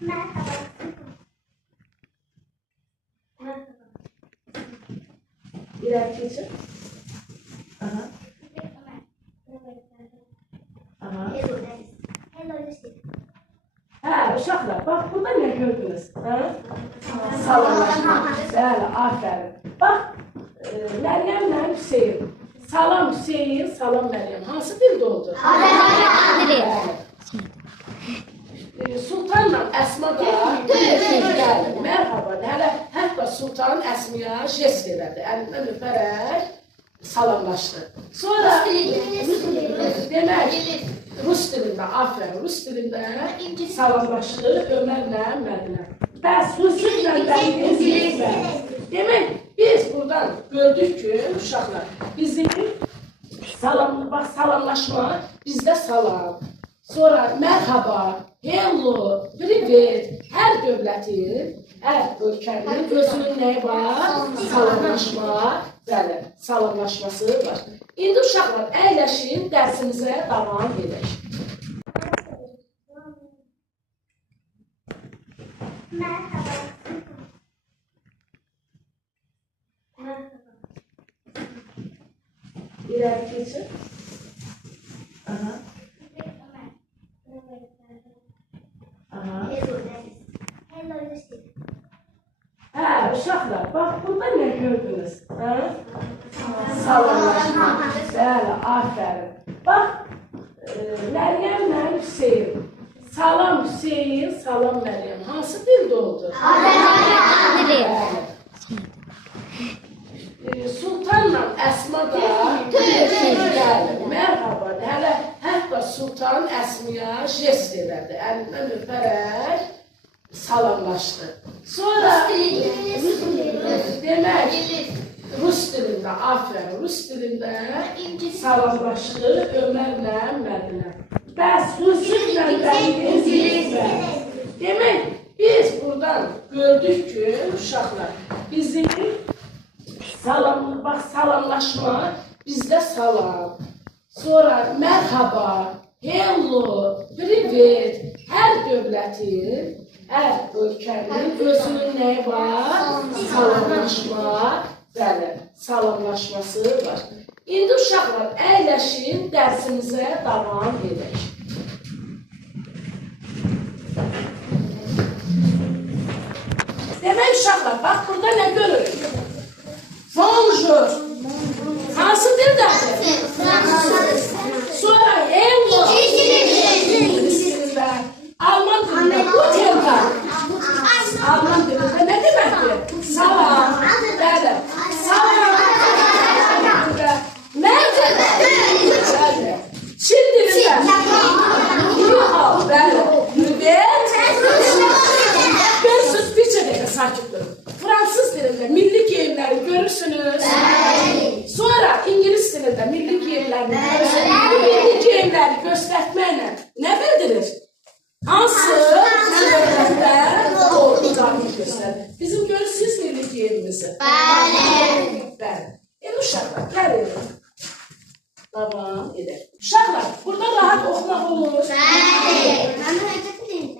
Merhaba. İleri geçin. Aha. Aha. Ha, uşaqlar, bax burada ne gördünüz? Ha? Salamlaşma. Bəli, aferin. Bax, Məryəmlə Hüseyin. Salam Hüseyin, salam Məryəm. Hansı dildə oldu? Bəli. Sultanla Əsma da bəli, mərhaba. Hətta Sultan Əsmiyə jest elədi. Əlindən öpərək salamlaşdı. Sonra demək, Rus dilində, aferin, Rus dilində salamlaşdı Ömərlə Mədinə. Bəs Rusuzla İngilizcə. Demək, biz buradan gördük ki, uşaqlar, bizim salamlaşma, bizdə salam. Sonra mərhaba, hello, privet, hər dövlətin, hər ölkənin özünün nəyi var? Salamlaşma, bəli, salamlaşması var. İndi uşaqlar, əyləşin, dərsimizə davam edək. Merhaba. İleri geçin. Aha. Aha. Ha, uşaqlar, bax, burada nə gördünüz? Ha? Salamlaşma. Bəli, aferin. Bax, Məryəmlə Hüseyin. Salam Hüseyin, salam Məryəm. Hansı dildə oldu? Bəli. Sultanla Əsma da bəli, mərhaba. Hətta Sultan Əsmiyə jest elədi. Əlindən öpərək salamlaşdı. Sonra demək, Rus dilində, aferin, Rus dilində salamlaşdı Ömərlə Mədinə. Bəs Rusuzla İngilizcə. Demək, biz buradan gördük ki, uşaqlar, bizim salamlaşma, bizdə salam. Sonra mərhaba, hello, privet, hər dövlətin, hər ölkənin özünün nəyi var? Salamlaşma, bəli, salamlaşması var. İndi uşaqlar, əyləşin, dərsimizə davam edək. Demək uşaqlar, bax burada nə görürük? Bonjour. Hansı dildədir? Sonra hello. İngilis dilində, Alman dilində, guten Tag. Alman dilində nə deməkdir? Salam. Bəli. Salam. Merhaba. Bəli. Çin dilində. Bəli. Nübet. Görürsünüz, bir dəqiqə sakit durun. Fransız dilində milli geyimləri görürsünüz. Sonra İngiliz dilində milli geyimlərini görürsünüz. Bu milli geyimləri göstərməklə nə bildirir? Hansı dövlətdə olduğunu göstərir. Bizim görürsünüz milli geyimimizi. Bəli. Uşaqlar, gəlin. Davam edək. Uşaqlar, burada rahat oxumaq olur.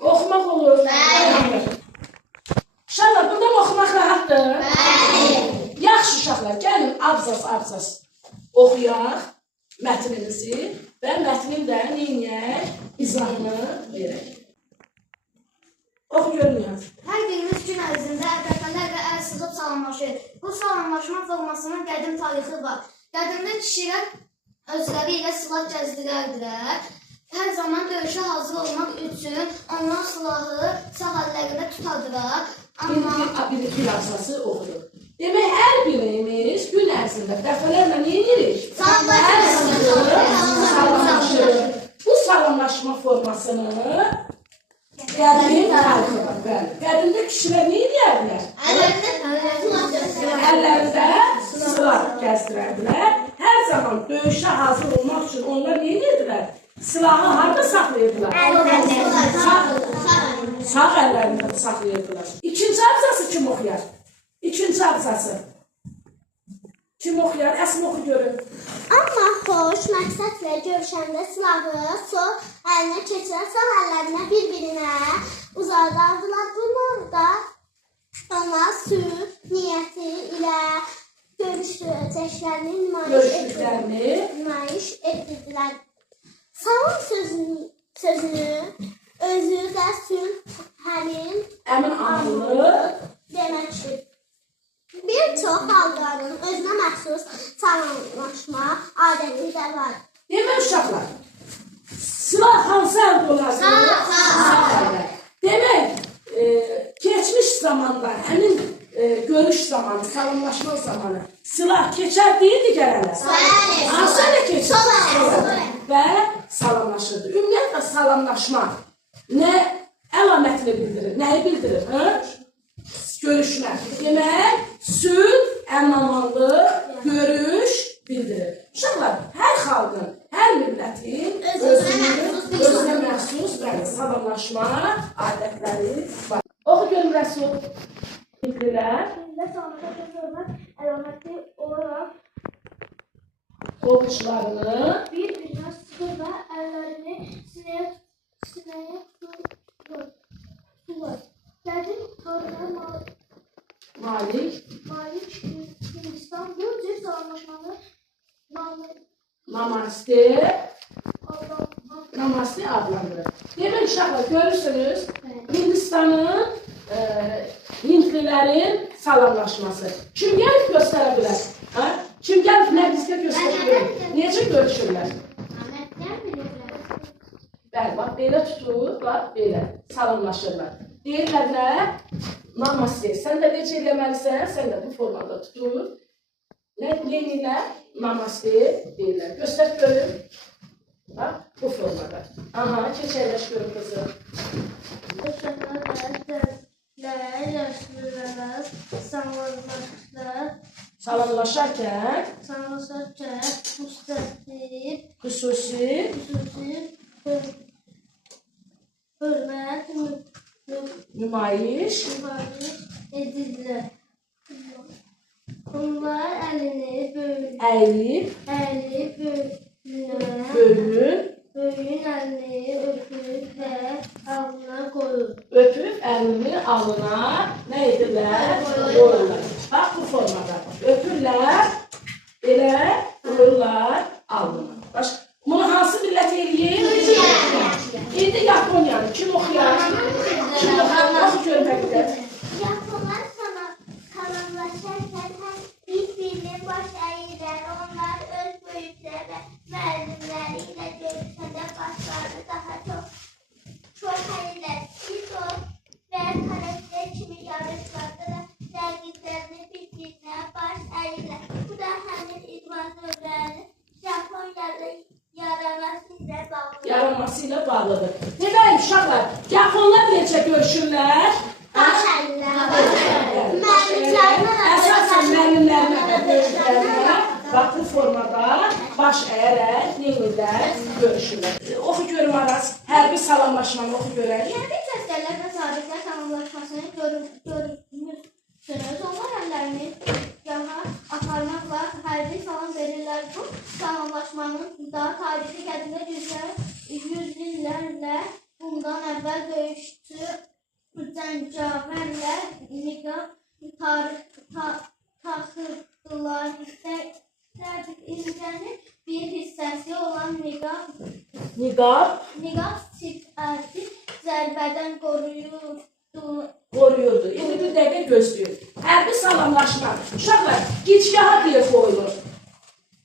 Oxumaq olur. Uşaqlar, buradan oxumaq rahatdır. Yaxşı uşaqlar, gəlin abzas oxuyaq mətnimizi və mətnin də neyinək, izahını verək. Oxu görməyək. Hər birimiz gün ərzində dəfələrlə əl sıxıb salamlaşır. Bu salamlaşma formasının qədim tarixi var. Qədimdə kişilər özləri ilə silah gəzdirərdilər. Hər zaman döyüşə hazır olmaq üçün onlar silahı sağ əllərində tutardılar. Bir abzası oxuduq. Demək, hər birimiz gün ərzində dəfələrlə nə edirik? Salamlaşır. Bu salamlaşma formasını qədim tarixi var. Qədimdə kişilər nə edərdilər? Əllərində silah gəzdirərdilər. Hər zaman döyüşə hazır olmaq üçün onlar nə edirlər? Silahı harada saxlayırdılar? Sağ əllərində saxlayırdılar. İkinci abzası kim oxuyar? İkinci abzası. Kim oxuyar? Əsmə oxu görün. Amma xoş məqsədlə görüşəndə silahı sol əlinə keçirən sağ əllərinə bir-birinə uzadardılar. Bunlar da onlar sülh niyyəti ilə görüşlərini nümayiş etdirdilər. Salam sözünü özü də sülh həmin Əmin anlı deməkdir. Bir çox xalqların özünə məxsus salamlaşma adəti də var. Demək uşaqlar, silah hansı əldə olardı? Sağ əldə. Demək, keçmiş zamanda, həmin görüş zamanı, salamlaşma zamanı silah keçərdiydi gələlər. Hansı əldə keçərdi? Və salamlaşırdı. Ümumiyyətlə salamlaşma nə əlamətini bildirir, nəyi bildirir? Görüşlər. Demək, sülh, əmin-amanlıq, görüş bildirir. Uşaqlar, hər xalqın, hər millətin özünə məxsus salamlaşma adətləri var. Oxu görüm Rəsul. Hindlilər əlaməti olaraq qovuşlarını bir-birinə sıxır və əllərini sinəyə tutur. Qədim tarixə malik Hindistan bu cür salamlaşmanı namaste adlandırır. Demək uşaqlar, görürsünüz, Hindistanın, Hindlilərin salamlaşması. Kim gəlib göstərə bilər? Kim gəlib nəqizdə göstərə bilər? Necə görüşürlər? Bəli, bax, belə tutur, bax, belə salamlaşırlar. Deyirlər nə? Namaste. Sən də necə eləməlisən? Sən də bu formada tutur. Nə deyirlər? Namaste deyirlər. Göstər görüm. Bax, bu formada. Aha, keçərləş görüm qızım. Salamlaşarkən xüsusi hörmət nümayiş edirlər. Onlar əlini əyilib böyüyün əlini öpür və alnına qoyur. Öpüb əlini alına nə edirlər? Qoyurlar. Bax bu formada. Öpürlər, elə qoyurlar alnına. Bunu hansı millət eləyir? İndi Yaponiyanı kim oxuyar? Kim oxuyar? Oxu görməkdir. Yaponlar salamlaşarkən bir-birini baş əyirlər. Onlar öz böyüklər və müəllimləri ilə görüşəndə başlarını daha çox əyirlər. Judo və karate kimi yarışlarda da rəqiblərini bir-birinə baş əyirlər. Bu da həmin idman növlərinin Japoniyada yaranması ilə bağlıdır. Demək uşaqlar, Yaponlar necə görüşürlər? baş əyirlər. Əsasən müəllimlərinə və böyüklərinə bax bu formada baş əyərək neymirlər, görüşürlər. Oxu görüm Aras, hərbi salamlaşmanı oxu görək. Hərbi əsgərlər və zabitlər salamlaşmasını görmüşsünüz. Onlar əllərini yaha aparmaqla hərbi salam verirlər. Bu salamlaşmanın da tarixi qədimdə yüzillərlə bundan əvvəl döyüşçü cəngavərlər niqab taxırdılar. İlgənin bir hissəsi olan niqab sifəti zərbədən qoruyurdu. İndi bir dəqiqə gözləyir. Hərbi salamlaşma. Uşaqlar, gicgaha deyə qoyulur.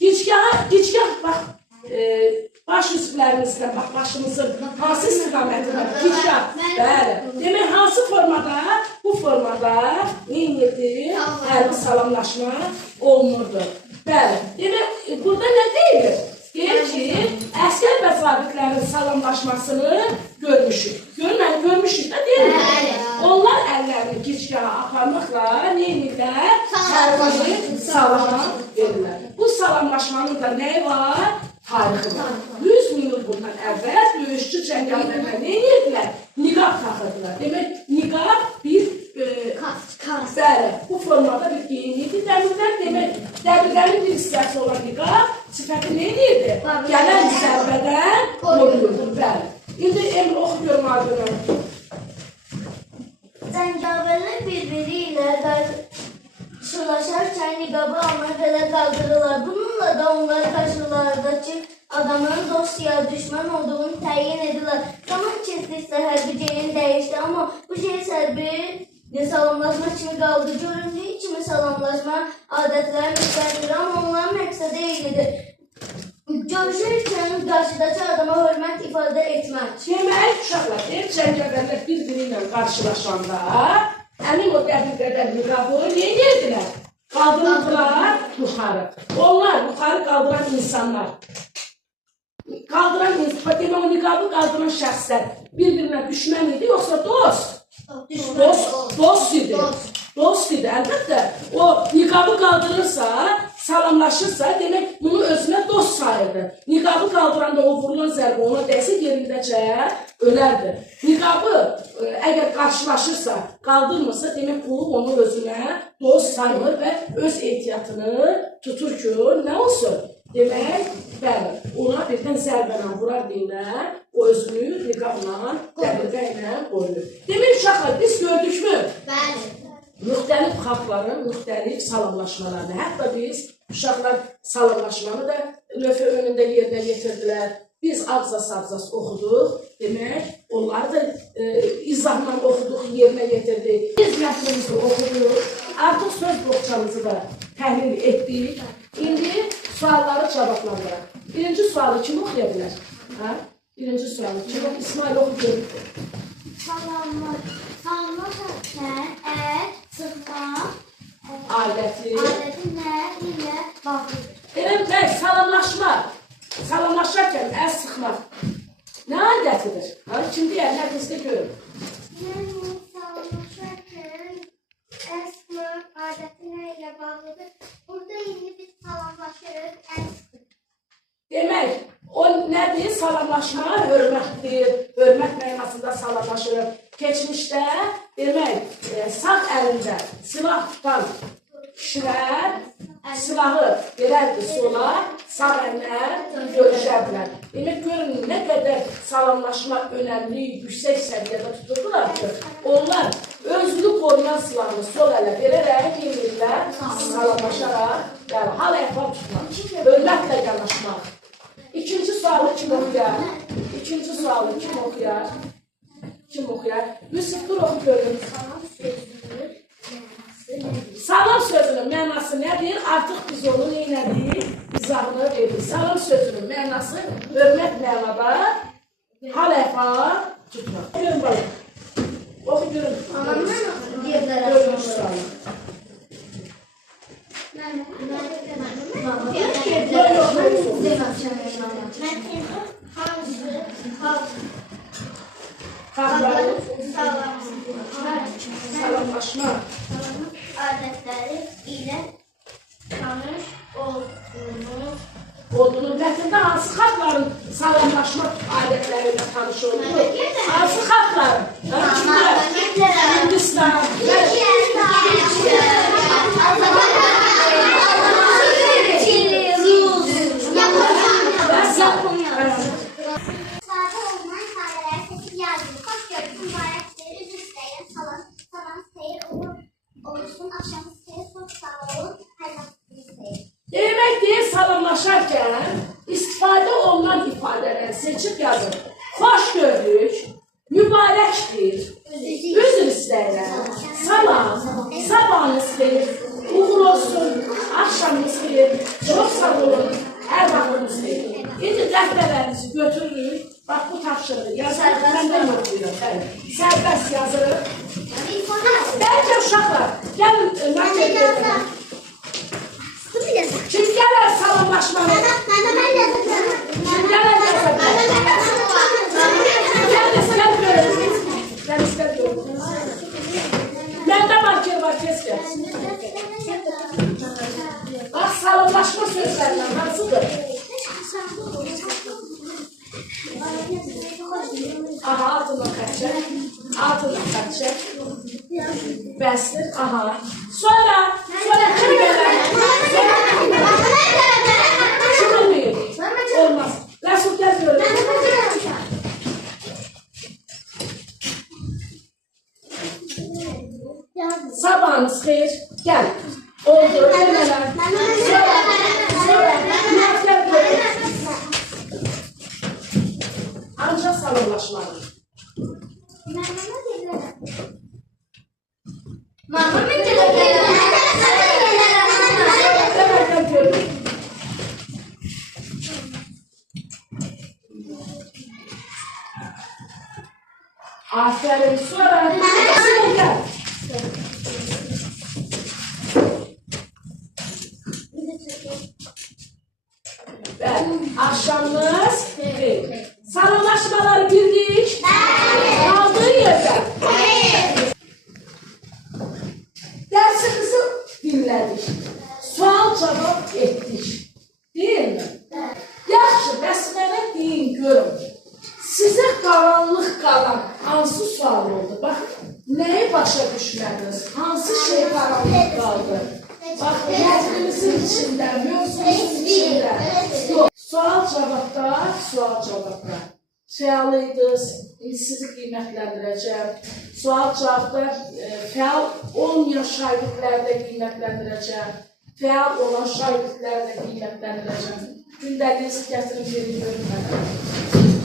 Gicgah, bax, baş üzvlərimizdən, bax, başımızın hansı istiqaməti var? Gicgah, bəli. Demək, hansı formada? Bu formada neyirdi? Hərbi salamlaşma olunurdu. Bəli. Demək, burada nə deyilir? Deyir ki, əskər və zabitlərin salamlaşmasını görmüşük. Görmüşük də deyil mi? Onlar əllərini gicgaha aparmaqla neyirlər? Hərbi salam verirlər. Bu salamlaşmanın da nəyi var? Tarixi var. 100 min il bundan əvvəl döyüşçü cəngavərlər neyirlər? Niqab taxırdılar. Demək, niqab bir bəli, bu formada bir geyinirdi. Dəmirlər demək, dəmirlərin bir hissəsi olan niqab sifəti neyirdi? Gələn zərbədən qoruyurdu. Bəli. İndi Emre oxu görüm adını. karşılaşarkən niqabı almağı belə qaldırırlar. Bununla da onlar qarşılardakı adamın dost ya düşman olduğunu təyin edirlər. Zaman keçdikcə hərbi geyin dəyişdi, amma bu şey hərbi salamlaşma kimi qaldı. Göründüyü kimi salamlaşma adətləri müstəqil, amma onların məqsədi eynidir. Görüşərkən qarşıdakı adama hörmət ifadə etmək. Demək, uşaqlar, cəngəvərlər bir-biri ilə qarşılaşanda həmin o qədər niqabı nə edirlər? Qaldırırlar yuxarı. Onlar yuxarı qaldıran insanlar. Demək o niqabı qaldıran şəxslər bir-birinə düşmən idi, yoxsa dost? Dost idi. Dost idi, əlbəttə. O niqabı qaldırırsa, salamlaşırsa, demək bunu özünə dost sayırdı. Niqabı qaldıranda o vurulan zərbə ona dəysə yerindəcə ölərdi. Niqabı əgər qarşılaşırsa, qaldırmırsa, demək bu onu özünə dost sayılır və öz ehtiyatını tutur ki, nə olsun? Demək, bəli, ona birdən zərbənə vurar deyilər, o özünü niqabla, dəbilqə ilə qoyulur. Demək, uşaqlar, biz gördükmü? Bəli. Müxtəlif xalqların müxtəlif salamlaşmalarını, hətta biz uşaqlar salamlaşmanı da lövhə önündə yerinə yetirdilər. Biz abzas oxuduq, demək, onları da izahla oxuduq, yerinə yetirdik. Biz mətnimizi oxuduq, artıq söz boğçamızı da təhlil etdik. İndi sualları cavablandıraq. Birinci sualı kim oxuya bilər? Birinci sualı kim oxuya? İsmail oxuyor. Salamlaşarkən sıxmaq Aləti nə ilə bağlıdır? Demək, salamlaşarkən əl sıxmaq nə adətidir? Kim deyər, nə bizdə görür? Yəni, salamlaşarkən sıxmaq adəti nə ilə bağlıdır? Burada indi biz salamlaşırıq, sıxıq. Demək, o nədir? Salamlaşma hörmətdir. Hörmət mənasında salamlaşırıq. Keçmişdə, demək, sağ əlində silah tutan kişilər silahı verərdi sola, sağ əlinə görüşə bilər. Demək, görün, nə qədər salamlaşma önəmli, yüksək səviyyədə tuturdular ki, onlar özünü qoruyan silahını sol ələ verərək, yemirlər, salamlaşaraq, hal əhval tutmaq, hörmətlə yanaşmaq. İkinci sualı kim oxuyar? İkinci sualı kim oxuyar? Kim oxuyar? Yusuf, dur oxu görün. Salam sözünün mənası nədir? Artıq biz onu neynədik? İzahını verdik. Salam sözünün mənası hörmət mənada hal əhval tutmaq. Görün balam. Oxu görün. Görün sualı. Xalqların salamlaşma adətləri ilə tanış olduğunu, mətndə hansı xalqların salamlaşma adətləri ilə tanış olduğunu, hansı xalqların? Hindistan, Sadə olmayan ifadələri seçib yazın. Xoş gördük, mübarəkdir, üzr istəyir, salam istəyir, olursun, axşamınız xeyir, çox sağ olun, hər vaxtınız istəyir. demək deyir, salamlaşarkən istifadə olunan ifadələri seçib yazın. Xoş gördük, mübarəkdir, üzr istəyirəm, salam, sabahınız xeyir, uğur olsun, axşamınız xeyir, çox sağ olun, hər vaxtınız xeyir. İndi dəftərlərinizi götürürük, bax bu tapşırığı yazırıq, məndən yoxlayırıq, sərbəst yazırıq. Bəlkə uşaqlar, gəlin, məktəb edelim. Kim gələr salamlaşmanı? Kim gələr yazırıq? Gəl görün. Məndə marker var, kes gəl. Bax, salamlaşma sözlərindən hansıdır? Aha, altından xətçək. Altından xətçək. Bəsdir, aha. Sonra kim gələr? Kim olmayır? Olmaz. Rəsul, gəl görün. Sabahınız xeyir. Gəl. Oldu. Demələr. Sonra. Gəl. Ancaq salonlaşmalı. Mama mı gelir? Demələr görürük. Aferin. Sonra. Gel. Akşamınız xeyir. Salonlaşmaları bildik. Kaldığı yerden. Dersimizi dinledik. Sual cevap ettik. Değil mi? Yaxşı, bəs mənə deyin görüm. Sizə qaranlıq qalan hansı sual oldu? Bax, nəyi başa düşmədiniz? Hansı şey qaranlıq qaldı? Bax, mövzumuzun içində, mövzumuzun içində. Yox, sual cavabda. Fəaliydiniz, sizi qiymətləndirəcəm. Sual cavabda fəal olmayan şagirdləri də qiymətləndirəcəm. Fəal olan şagirdləri də qiymətləndirəcəm. Gündəliyinizi gətirin, verin, görün mənə.